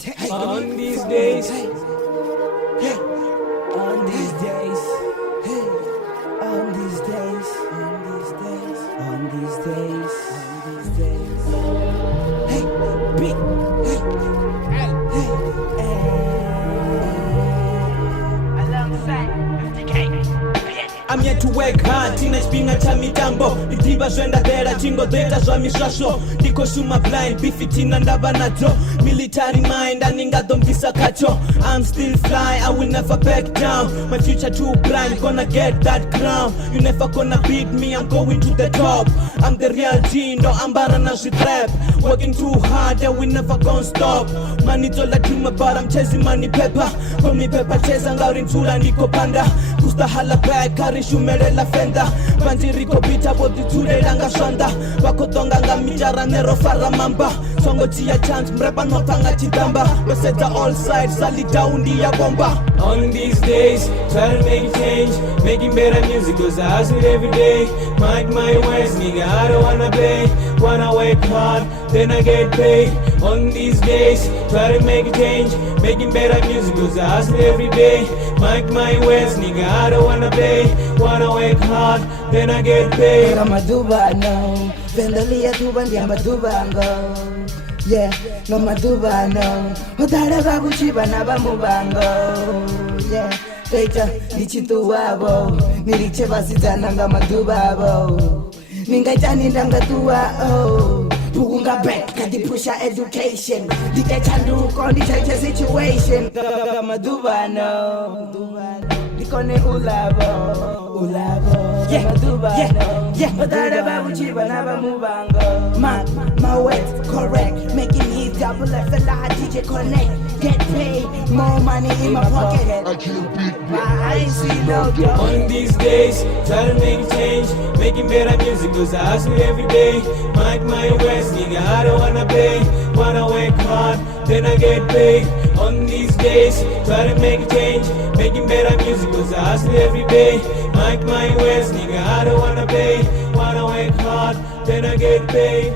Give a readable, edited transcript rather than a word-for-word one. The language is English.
On these days, on these days, on these days, on these days, on these days, on these days. Hey, big, hey, alongside 50K. I'm yet to work hard, teenage pinga cha mitambo itiba zwenda dera, chingo data zwa miswasho ndiko shuma blind, bifitina ndaba nato military mind, aningadombisa kacho. I'm still fly, I will never back down. My future too bright, gonna get that crown. You never gonna beat me, I'm going to the top. I'm the real G, no ambara na rap. Working too hard, and we never gonna stop. Money's all I dream about, I'm chasing money paper. Call me paper chasing out in Tula, Nico Panda. Kusta hala back, Kari Shumere la fenda. Banji Rico Pita, what the Ture Langa Shanda. Wakotonga Mijara Nero Faramamba. Songo Chia Chance, Mrapa Notanga Chitamba. Beseta all sides, Sali down the bomba. On these days, try to make change. Making better music, cause I hustle every day. Mind my words, nigga, I don't wanna pay. Wanna work hard, then I get paid. On these days, try to make a change. Making better music, cause I hustle every day. Mind my words, nigga, I don't wanna pay. Wanna work hard, then I get paid. Ngamaduba no, vendalia tuba ndiamba tubango. Yeah, ngamaduba no, hodara babuchiba na bamubango. Yeah, techa nichitu wabo, niliche basitana ngamaduba bo. Ningaita nindanga tuwa oh. Tugunga back, kadi pusha education. Dike chandu kondi change situation. Ngamaduba no, Nikone ulabo, yeah, yeah. Badara babu chiba na bamubango. My words correct, making hits double F and I DJ connect. Get paid, more money in my pocket. I ain't see no joke. On these days, try to make a change. Making better music, cause I hustle every day. Mind my words, nigga, I don't wanna pay. Wanna work hard, then I get paid. On these days, try to make a change. Making better music, cause I hustle every day. Mind my words, nigga, I don't wanna pay. Wanna work hard, then I get paid.